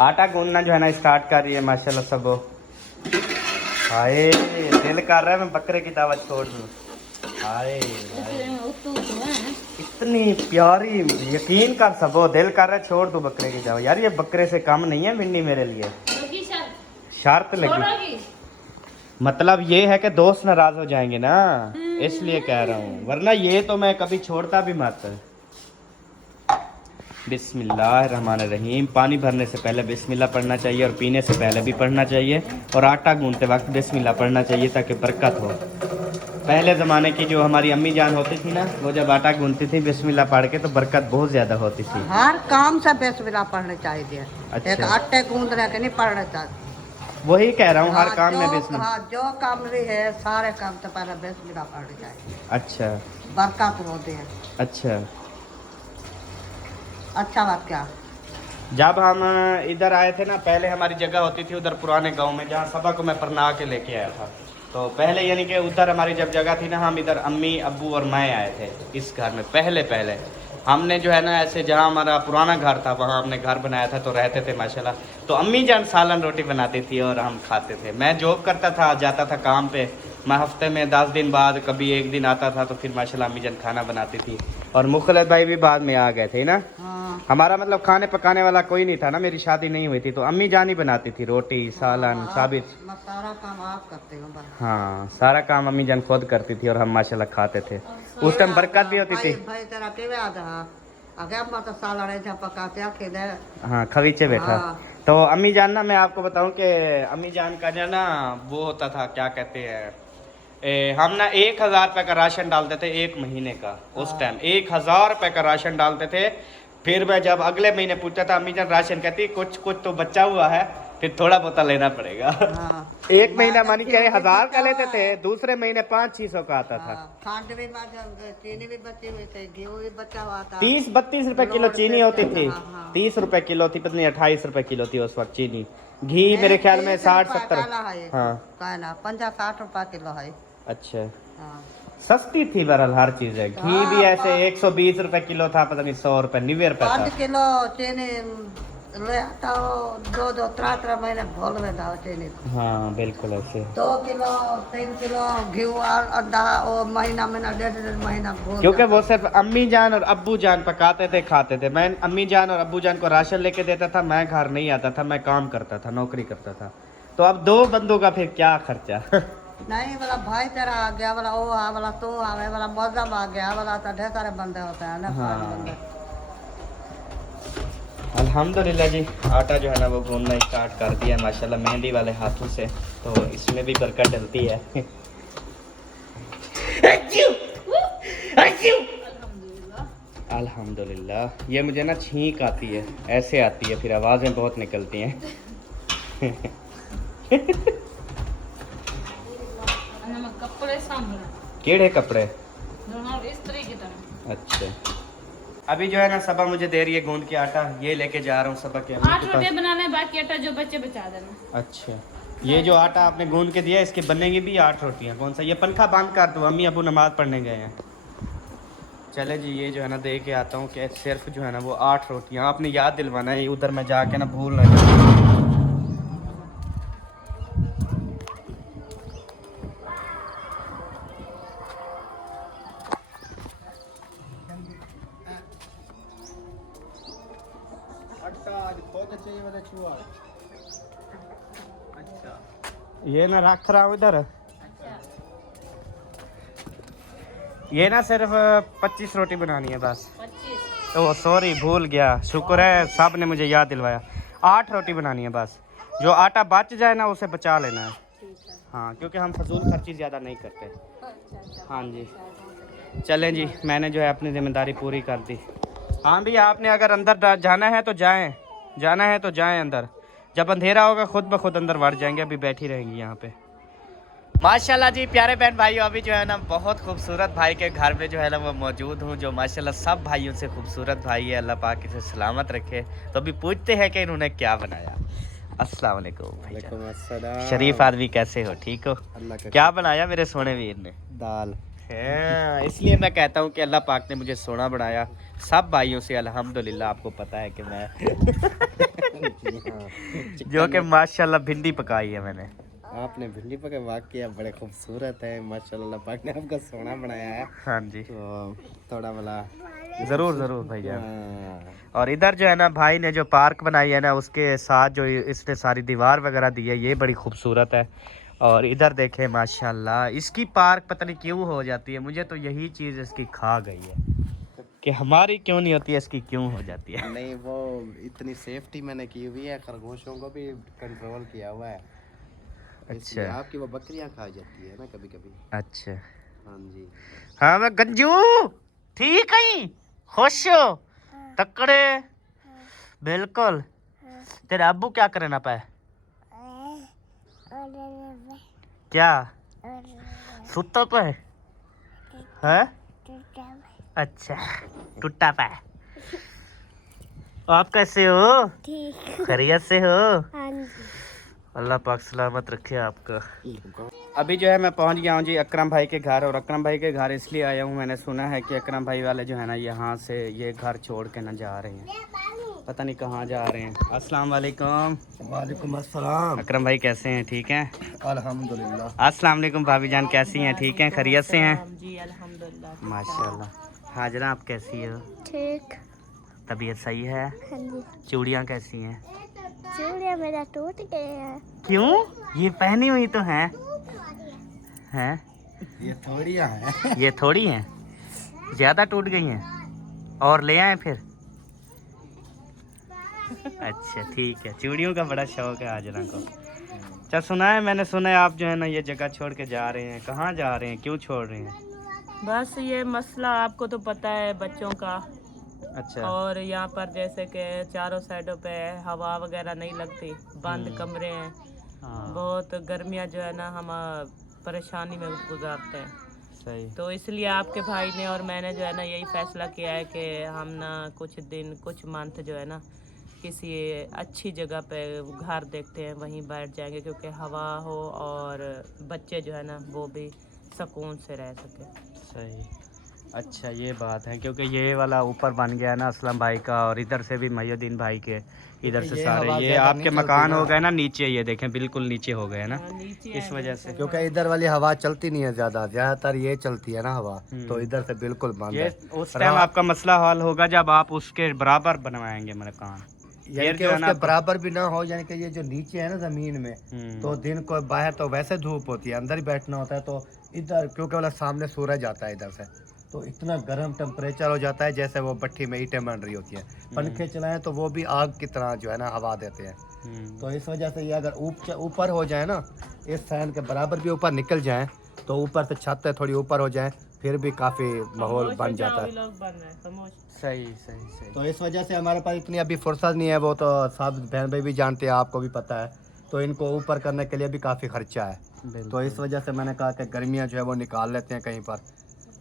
आटा गूंदना जो है ना स्टार्ट कर रही है माशाल्लाह सब। हाय दिल कर रहा है मैं बकरे की दावत छोड़ दूं। हाय इतनी प्यारी, यकीन कर सबो, दिल कर रहा है छोड़ दूं बकरे की दावत। यार ये बकरे से कम नहीं है मिन्नी मेरे लिए। शर्त लगी, मतलब ये है कि दोस्त नाराज हो जाएंगे ना, इसलिए कह रहा हूँ, वरना ये तो मैं कभी छोड़ता भी मत। बिस्मिल्लाहिर्रहमानिर्रहीम। पानी भरने से पहले बिस्मिल्लाह पढ़ना चाहिए और पीने से पहले भी पढ़ना चाहिए, और आटा गूंदते वक्त बिस्मिल्लाह पढ़ना चाहिए ताकि बरकत हो। पहले ज़माने की जो हमारी अम्मी जान होती थी ना, वो जब आटा गूंदती थी बिस्मिल्लाह पढ़ के तो बरकत बहुत ज़्यादा होती थी। हर काम से बिस्मिल्लाह पढ़ने चाहिए। अच्छा। एक आटे गूंदने के नहीं पढ़ना चाहिए। वही कह रहा हूँ, हर काम में जो बिस्मिल्लाह। जो काम भी है सारे काम से पहले बिस्मिल्लाह पढ़नी चाहिए, अच्छा बरकत होती है। अच्छा। अच्छा बात क्या? जब हम इधर आए थे ना, पहले हमारी जगह होती थी उधर पुराने गांव में, जहाँ सबा को मैं पढ़ना के लेके आया था। तो पहले यानी कि उधर हमारी जब जगह थी ना, हम इधर अम्मी अब्बू और मैं आए थे इस घर में। पहले हमने जो है ना ऐसे, जहाँ हमारा पुराना घर था वहाँ हमने घर बनाया था, तो रहते थे माशाल्लाह। तो अम्मी जान सालन रोटी बनाती थी और हम खाते थे। मैं जॉब करता था, जाता था काम पे, मैं हफ्ते में 10 दिन बाद कभी एक दिन आता था, तो फिर माशाल्लाह अम्मी जान खाना बनाती थी। और मुखलत भाई भी बाद में आ गए थे ना। हाँ। हमारा मतलब खाने पकाने वाला कोई नहीं था ना, मेरी शादी नहीं हुई थी, तो अम्मी जान ही बनाती थी रोटी सालन साबित। सारा काम आप करते हो बस। हाँ सारा काम अम्मी जान खुद करती थी और हम माशाल्लाह खाते थे। उस टाइम बरकत भी होती थी। भाई तेरा केवे आता है आगे हम तो साला रहे थे पकाते अकेले। हाँ खवीचे बैठा। हाँ। तो अम्मी जान ना, मैं आपको बताऊं कि अम्मी जान का जो ना वो होता था, क्या कहते हैं, हम ना 1000 रुपये का राशन डालते थे एक महीने का। उस टाइम 1000 रुपये का राशन डालते थे। फिर मैं जब अगले महीने पूछता था, अम्मी जान राशन कहती कुछ तो बचा हुआ है, फिर थोड़ा बहुत लेना पड़ेगा। हाँ। एक महीना मानी कह 1000 का लेते थे, दूसरे महीने 500-600 का आता था। खंड भी चीनी भी बची हुई थी, गेहूँ भी बचा हुआ था। 30-32 रुपए किलो चीनी होती थी। हाँ, हाँ। 30 रुपए किलो थी, पता नहीं 28 रुपए किलो थी उस वक्त चीनी। घी मेरे ख्याल में 60-70। हाँ 50-60 रुपया किलो है। अच्छा हाँ। सस्ती थी बहरहाल हर चीज है। घी भी ऐसे 120 रुपए किलो था, पता नहीं 100 रुपए 90 रुपए था। 5 किलो चीनी ले आता हो, 2-3 महीने भोल में था चीनी। हाँ बिल्कुल ऐसे। 2 किलो 3 किलो घी और अंडा वो महीना 1.5 महीना भूल। क्योंकि वो सिर्फ अम्मी जान और अब्बू जान पकाते थे खाते थे। मैं अम्मी जान और अब्बू जान को राशन लेके देता था, मैं घर नहीं आता था, मैं काम करता था, नौकरी करता था। तो अब 2 बंदों का फिर क्या खर्चा। नहीं वाला भाई तेरा आ गया, वाला वो आ, वाला तो आवे, वाला मौजम आ गया, वाला तो ढेर सारे बंदे होते हैं ना। हाँ। अल्हम्दुलिल्लाह जी, आटा जो है ना वो गूंदना स्टार्ट कर दिया माशाल्लाह मेहंदी वाले हाथों से, तो इसमें भी बरकत डलती है। अल्हम्दुलिल्लाह। ये मुझे ना छींक आती है, ऐसे आती है, फिर आवाज़ें बहुत निकलती हैं। कपड़े सामने केड़े कपड़े? दोनों इस्त्री की तरह। अच्छा, अभी जो है ना सबा मुझे दे रही है गूंद के आटा, ये लेके जा रहा हूँ सबा के अम्मी 8 के रोटियां पास। बनाना है, बाकी आटा जो बच्चे बचा देना। अच्छा, ये जो आटा आपने गूंद के दिया इसके बनेंगी भी 8 रोटियाँ। कौन सा? ये पंखा बंद कर दो, अम्मी अबू नमाज पढ़ने गए हैं। चले जी, ये जो है ना दे के आता हूँ कि सिर्फ जो है ना वो 8 रोटियाँ आपने याद दिलवाना है, उधर मैं जाके ना भूल ना जाऊँ। ये ना रख रहा हूँ इधर। ये ना सिर्फ 25 रोटी बनानी है बस। 25। ओह सॉरी, भूल गया, शुक्र है साहब ने मुझे याद दिलवाया। 8 रोटी बनानी है बस, जो आटा बच जाए ना उसे बचा लेना है। हाँ, क्योंकि हम फजूल खर्ची ज़्यादा नहीं करते। हाँ जी, चलें जी, मैंने जो है अपनी ज़िम्मेदारी पूरी कर दी। हाँ भी, आपने अगर अंदर जाना है तो जाएं, जाना है तो जाएं अंदर। जब अंधेरा होगा खुद ब खुद अंदर बढ़ जाएंगे, अभी बैठी रहेंगी यहाँ पे। माशाल्लाह जी, प्यारे बहन भाइयों, अभी जो है ना बहुत खूबसूरत भाई के घर में जो है ना वो मौजूद हूँ, जो माशाल्लाह सब भाइयों से खूबसूरत भाई है। अल्लाह पाक इसे सलामत रखे। तो अभी पूछते हैं कि इन्होंने क्या बनाया। अस्सलाम वालेकुम भाईजान। शरीफ आदमी, कैसे हो? ठीक हो? क्या बनाया मेरे सोने वीर ने? दाल। हाँ, इसलिए मैं कहता हूँ कि अल्लाह पाक ने मुझे सोना बनाया। सब भाइयों से अल्हम्दुलिल्लाह, आपको पता है कि मैं जो कि माशाल्लाह भिंडी पकाई है मैंने। आपने भिंडी पका, वाकई बड़े खूबसूरत है माशाल्लाह, पाक ने आपका सोना बनाया है। हाँ जी, तो थोड़ा भला ज़रूर ज़रूर भाईजान। और इधर जो है ना भाई ने जो पार्क बनाई है ना, उसके साथ जो इसने सारी दीवार वगैरह दी है, ये बड़ी खूबसूरत है। और इधर देखें माशाल्लाह, इसकी पार्क पता नहीं क्यों हो जाती है, मुझे तो यही चीज़ इसकी खा गई है कि हमारी क्यों नहीं होती है, इसकी क्यों हो जाती है। नहीं, वो इतनी सेफ्टी मैंने की हुई है, खरगोशों को भी कंट्रोल किया हुआ है। अच्छा, आपकी वो बकरियां खा जाती है ना कभी कभी। अच्छा, हाँ जी। हाँ मैं गंजू ठीक है, खुश हो? तकड़े बिल्कुल। तेरे अब्बू क्या करे ना पाए? क्या सुता तो है? अच्छा, टूटा पाए। आप कैसे हो? ठीक। खैरियत से हो? हाँ जी। अल्लाह पाक सलामत रखे आपका। अभी जो है मैं पहुंच गया हूं जी अकरम भाई के घर। और अकरम भाई के घर इसलिए आया हूं, मैंने सुना है कि अकरम भाई वाले जो है ना यहाँ से ये घर छोड़ के ना जा रहे हैं, पता नहीं कहाँ जा रहे हैं। अस्सलाम वालेकुम। वालेकुम अस्सलाम। अकरम भाई कैसे हैं? ठीक हैं? अल्हम्दुलिल्लाह। अस्सलाम वालेकुम भाभी जान, कैसी हैं? ठीक हैं, खैरियत से हैं? जी अल्हम्दुलिल्लाह। माशाल्लाह। हाजरा आप कैसी हो? ठीक। तबीयत सही है? हाँ जी। चूड़ियाँ कैसी हैं? चूड़ियाँ मेरा टूट गए हैं। क्यों? ये पहनी हुई तो हैं। हैं? ये थोड़ियाँ हैं। ये थोड़ी हैं, ज़्यादा टूट गई हैं। और ले आए फिर? अच्छा ठीक है, चूड़ियों का बड़ा शौक है हाजरा को। अच्छा, सुना है, मैंने सुना है आप जो है ना ये जगह छोड़ के जा रहे हैं। कहाँ जा रहे हैं, क्यों छोड़ रहे हैं? बस ये मसला आपको तो पता है बच्चों का। अच्छा। और यहाँ पर जैसे कि चारों साइडों पे हवा वगैरह नहीं लगती, बंद कमरे हैं, हाँ बहुत गर्मियाँ जो है ना हम परेशानी में गुजारते हैं। सही। तो इसलिए आपके भाई ने और मैंने जो है ना यही फैसला किया है कि हम ना कुछ दिन कुछ मंथ जो है ना किसी अच्छी जगह पे घर देखते हैं, वहीं बैठ जाएंगे, क्योंकि हवा हो और बच्चे जो है ना वो भी सुकून से रह सके। सही। अच्छा ये बात है, क्योंकि ये वाला ऊपर बन गया ना असलम भाई का, और इधर से भी महिउद्दीन भाई के, इधर से सारे ये आपके मकान हो गए ना नीचे, ये देखें बिल्कुल नीचे हो गए ना, इस वजह से। क्योंकि इधर वाली हवा चलती नहीं है ज्यादातर ये चलती है ना हवा, तो इधर से बिल्कुल बंद ये है। उस टाइम आपका मसला हल होगा जब आप उसके बराबर बनवाएंगे मकान, यानी कि उसके बराबर भी ना हो, यानी कि ये जो नीचे है ना जमीन में, तो दिन को बाहर तो वैसे धूप होती है, अंदर ही बैठना होता है, तो इधर क्योंकि वाला सामने सूरज आता है इधर से, तो इतना गर्म टेम्परेचर हो जाता है जैसे वो भट्टी में ईंटें बन रही होती हैं। पंखे चलाएं तो वो भी आग की तरह जो है ना हवा देते हैं। तो इस वजह से ये अगर ऊपर हो जाए ना, इस फैन के बराबर भी ऊपर निकल जाए, तो ऊपर से छत थोड़ी ऊपर हो जाए, फिर भी काफ़ी माहौल बन जाता है। लोग बन रहे हैं खामोश। सही सही सही। तो इस वजह से हमारे पास इतनी अभी फुर्सत नहीं है, वो तो सब बहन भाई भी जानते हैं, आपको भी पता है। तो इनको ऊपर करने के लिए भी काफ़ी खर्चा है। तो इस वजह से मैंने कहा कि गर्मियाँ जो है वो निकाल लेते हैं कहीं पर।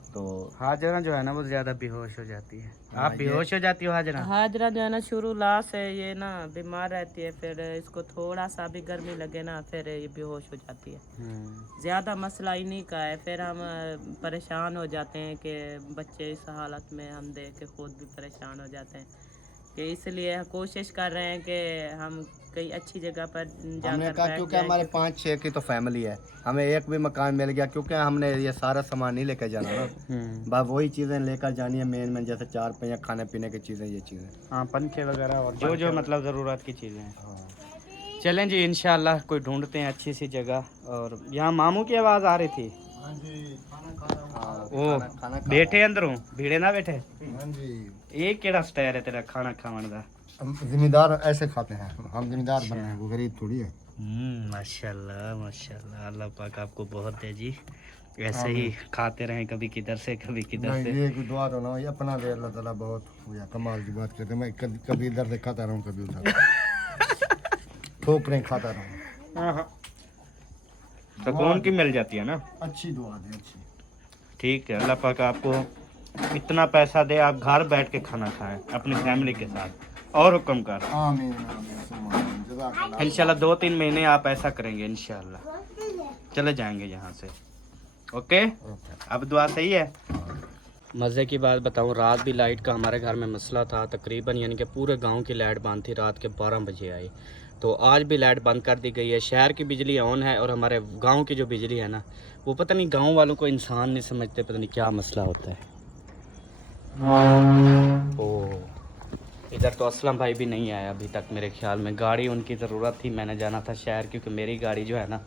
तो हाजरा जो है ना वो ज़्यादा बेहोश हो जाती है। हाँ, आप बेहोश हो जाती हो हाजरा? हाजरा जो है ना शुरू लाश है, ये ना बीमार रहती है, फिर इसको थोड़ा सा भी गर्मी लगे ना फिर ये बेहोश हो जाती है। ज़्यादा मसला इन्हीं का है, फिर हम परेशान हो जाते हैं कि बच्चे इस हालत में हम देख के खुद भी परेशान हो जाते हैं, कि इसलिए कोशिश कर रहे हैं कि हम कई अच्छी जगह पर हमने जाकर कहा बैठ क्योंकि जाएं। हमारे 5-6 की तो फैमिली है, हमें एक भी मकान मिल गया, क्योंकि हमने ये सारा सामान नहीं लेकर जाना ना, बस वही चीज़ें लेकर जानी है मेन जैसे 4 पहिया खाने पीने की चीज़ें, ये चीज़ें। हाँ, पंखे वगैरह और जो जो मतलब ज़रूरत की चीज़ें हैं। चलें जी, इंशाल्लाह कोई ढूंढते हैं अच्छी सी जगह। और यहाँ मामू की आवाज़ आ रही थी। वो बैठे अंदरों भीड़े ना बैठे। ये केड़ा स्टाइल है तेरा खाना खाने का? जिम्मेदार ऐसे खाते हैं हम, जिम्मेदार बने हैं, वो गरीब थोड़ी है। माशाल्लाह माशाल्लाह, अल्लाह पाक आपको बहुत दे जी, ऐसे ही खाते रहें, कभी किधर से कभी किधर से। ये दुआ तो ना हो, ये अपना दे अल्लाह ताला, बहुत हुआ कमाल की बात करते। मैं कभी इधर से खाता रहूँ, कभी उधर ठोकरें खाता रहूँ। सुकून की मिल जाती है ना। अच्छी दुआ दे, अच्छी। ठीक है, अल्लाह पाक आपको इतना पैसा दे आप घर बैठ के खाना खाएं अपनी फैमिली के साथ, और हुक्म कर। आमीन आमीन, जज़ाकल्लाह। इंशाल्लाह 2-3 महीने आप ऐसा करेंगे, इंशाल्लाह चले जाएंगे यहाँ से। ओके, अब दुआ सही है। मज़े की बात बताऊँ, रात भी लाइट का हमारे घर में मसला था तकरीबन, यानी कि पूरे गांव की लाइट बंद थी, रात के 12 बजे आई। तो आज भी लाइट बंद कर दी गई है। शहर की बिजली ऑन है और हमारे गांव की जो बिजली है ना, वो पता नहीं गांव वालों को इंसान नहीं समझते, पता नहीं क्या मसला होता है। ओ, इधर तो असलम भाई भी नहीं आया अभी तक मेरे ख्याल में। गाड़ी उनकी ज़रूरत थी, मैंने जाना था शहर, क्योंकि मेरी गाड़ी जो है ना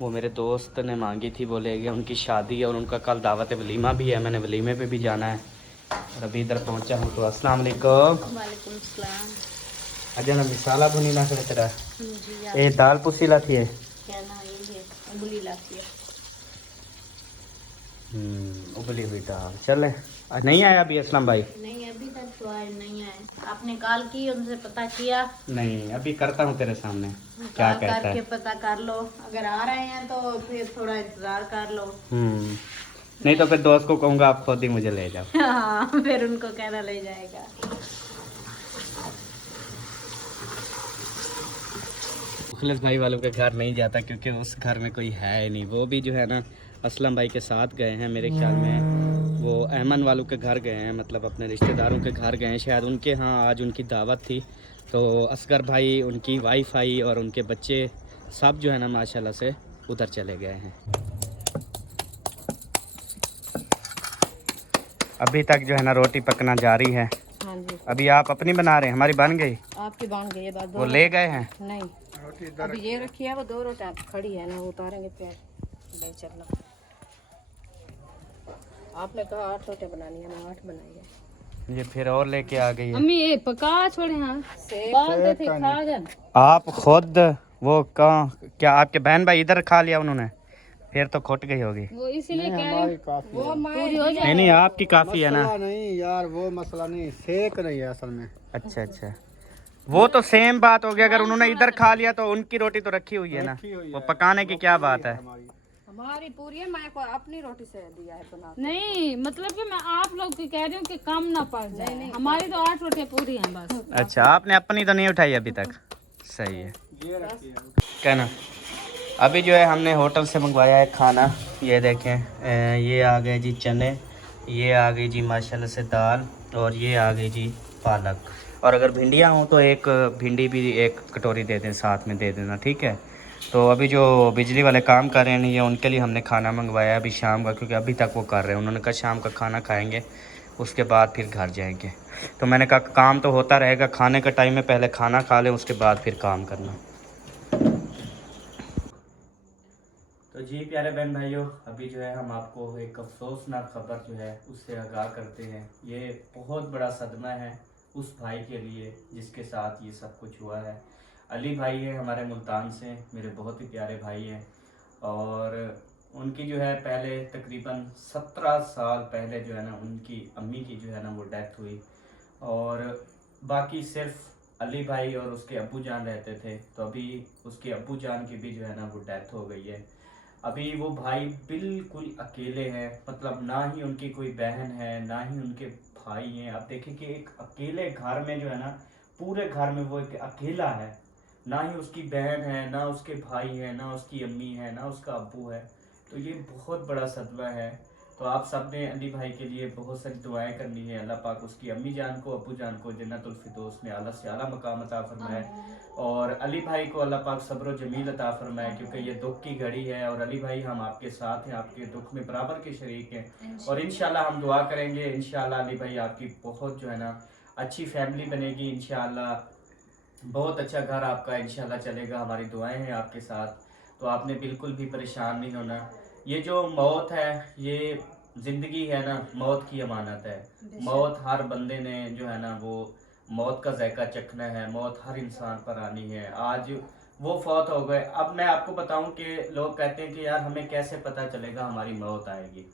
वो मेरे दोस्त ने मांगी थी, वो ले गए, उनकी शादी है और उनका कल दावत वलीमा भी है, मैंने वलीमे पे भी जाना है। और अभी इधर पहुंचा हूँ। तो अस्सलाम वालेकुम। वालेकुम सलाम। अजय ना मिसाला बुनी ना करे तेरा ए दाल पुसी लाती है। क्या ना ये उंगली लाती है। उबली हुई दाल चले। नहीं आया अभी असलम भाई? नहीं अभी तक तो आए नहीं आए। आपने कॉल की, उनसे पता किया? नहीं, अभी करता हूँ तेरे सामने क्या कॉल कहता करके है। पता कर लो, अगर आ रहे हैं तो फिर थोड़ा इंतजार कर लो। नहीं तो फिर दोस्त को कहूँगा आप खुद ही मुझे ले जाओ। हाँ, फिर उनको कहना ले जाएगा। मुखलिस भाई वालों के घर नहीं जाता क्योंकि उस घर में कोई है ही नहीं। वो भी जो है ना असलम भाई के साथ गए हैं, मेरे ख्याल में वो अहमन वालों के घर गए हैं, मतलब अपने रिश्तेदारों के घर गए हैं शायद, उनके यहाँ आज उनकी दावत थी। तो असगर भाई, उनकी वाइफ आई और उनके बच्चे सब जो है ना माशाल्लाह से उधर चले गए हैं। अभी तक जो है ना रोटी पकना जारी है। हाँ जी, अभी आप अपनी बना रहे हैं? हमारी बन गई। आपकी बांध गई है बात। वो ले गए हैं। नहीं, अभी ये रखी है, वो 2 रोटी खड़ी है ना, उतारेंगे फिर ले चलना। आपने कहा 8 रोटी बनानी है, मैं 8 बनाई है। ये फिर और लेके आ गई है। अम्मी ये पका छोड़े हैं, बांधते थे खा गए। आप खुद वो कहाँ, क्या आपके बहन भाई इधर खा लिया उन्होंने? फिर तो खुट गई होगी। वो इसीलिए कह रही हूँ, वो पूरी हो जाए। नहीं नहीं, आपकी काफ़ी है ना। नहीं यार, वो मसला नहीं, सेक नहीं है असल में। अच्छा अच्छा, वो तो सेम बात हो गई। अगर उन्होंने इधर खा लिया तो उनकी रोटी तो रखी हुई है ना, वो पकाने की क्या बात है। हमारी पूरी है, मैं को अपनी रोटी से दिया है बना। नहीं मतलब कि मैं आप लोग की कह रही हूँ कि कम ना पड़ जाए। नहीं, हमारी तो 8 रोटियाँ पूरी हैं बस। अच्छा, आपने अपनी तो नहीं उठाई अभी तक? सही है। क्या ना, अभी जो है हमने होटल से मंगवाया है खाना। ये देखें, ये आ गए जी चने, ये आ गई जी माशाल्लाह से दाल, और ये आ गई जी पालक। और अगर भिंडियाँ हों तो एक भिंडी भी एक कटोरी दे दें, साथ में दे देना, ठीक है। तो अभी जो बिजली वाले काम कर रहे हैं ये उनके लिए हमने खाना मंगवाया है अभी शाम का, क्योंकि अभी तक वो कर रहे हैं। उन्होंने कहा शाम का खाना खाएंगे, उसके बाद फिर घर जाएंगे। तो मैंने कहा काम तो होता रहेगा, खाने का टाइम में पहले खाना खा लें, उसके बाद फिर काम करना। तो जी प्यारे बहन भाइयों, अभी जो है हम आपको एक अफसोसनाक खबर जो है उससे आगाह करते हैं। ये बहुत बड़ा सदमा है उस भाई के लिए जिसके साथ ये सब कुछ हुआ है। अली भाई है हमारे मुल्तान से, मेरे बहुत ही प्यारे भाई हैं, और उनकी जो है पहले तकरीबन 17 साल पहले जो है ना उनकी अम्मी की जो है ना वो डेथ हुई, और बाकी सिर्फ अली भाई और उसके अब्बू जान रहते थे। तो अभी उसके अब्बू जान की भी जो है ना वो डेथ हो गई है। अभी वो भाई बिल्कुल अकेले हैं, मतलब ना ही उनकी कोई बहन है ना ही उनके भाई हैं। आप देखें कि एक अकेले घर में जो है ना, पूरे घर में वो एक अकेला है, ना ही उसकी बहन है ना उसके भाई है ना उसकी अम्मी है ना उसका अब्बू है। तो ये बहुत बड़ा सदमा है। तो आप सब ने अली भाई के लिए बहुत सारी दुआएं करनी है। अल्लाह पाक उसकी अम्मी जान को अब्बू जान को जन्नतुल फिरदौस में आला से आला मकाम अता फरमाए, और अली भाई को अल्लाह पाक सब्र व जमील अता फरमाए, क्योंकि ये दुख की घड़ी है। और अली भाई हम आपके साथ हैं, आपके दुख में बराबर के शरीक हैं, और इंशाल्लाह हम दुआ करेंगे इंशाल्लाह अली भाई आपकी बहुत जो है ना अच्छी फैमिली बनेगी इंशाल्लाह, बहुत अच्छा घर आपका इंशाल्लाह चलेगा। हमारी दुआएं हैं आपके साथ। तो आपने बिल्कुल भी परेशान नहीं होना। ये जो मौत है ये ज़िंदगी है ना, मौत की अमानत है। मौत हर बंदे ने जो है ना वो मौत का जायका चखना है, मौत हर इंसान पर आनी है। आज वो फौत हो गए। अब मैं आपको बताऊं कि लोग कहते हैं कि यार हमें कैसे पता चलेगा हमारी मौत आएगी।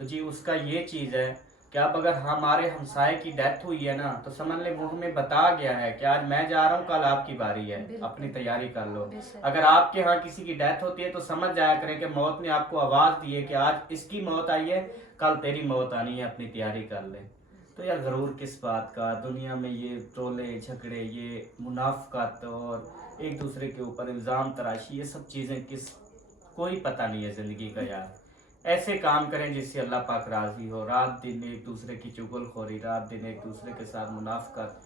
तो जी उसका ये चीज़ है कि अब अगर हमारे हमसाए की डेथ हुई है ना, तो समझ ले वो हमें बता गया है कि आज मैं जा रहा हूँ, कल आपकी बारी है, अपनी तैयारी कर लो। अगर आपके यहाँ किसी की डेथ होती है तो समझ जाया करें कि मौत ने आपको आवाज़ दी है कि आज इसकी मौत आई है, कल तेरी मौत आनी है, अपनी तैयारी कर ले। तो यार ज़रूर किस बात का, दुनिया में ये टोले झगड़े, ये मुनाफकत और एक दूसरे के ऊपर इल्ज़ाम तराशी, ये सब चीज़ें किस कोई पता नहीं है ज़िंदगी का यार। ऐसे काम करें जिससे अल्लाह पाक राज़ी हो। रात दिन एक दूसरे की चुगलखोरी, रात दिन एक दूसरे के साथ मुनाफकत,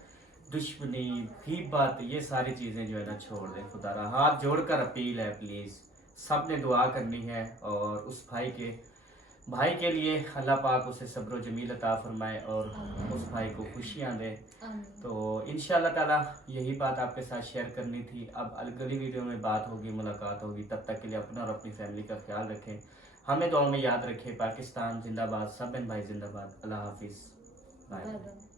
दुश्मनी, गीबत, ये सारी चीज़ें जो है ना छोड़ दें। खुदारा हाथ जोड़कर अपील है, प्लीज़ सब ने दुआ करनी है, और उस भाई के लिए अल्लाह पाक उसे सब्र व जमील अता फरमाए और उस भाई को खुशियाँ दे। तो इंशाल्लाह ताला यही बात आपके साथ शेयर करनी थी। अब अगली वीडियो में बात होगी, मुलाकात होगी। तब तक के लिए अपना और अपनी फैमिली का ख्याल रखें, हमें दुआ में याद रखें। पाकिस्तान जिंदाबाद, सब भाई जिंदाबाद। अल्लाह हाफिज़, बाय।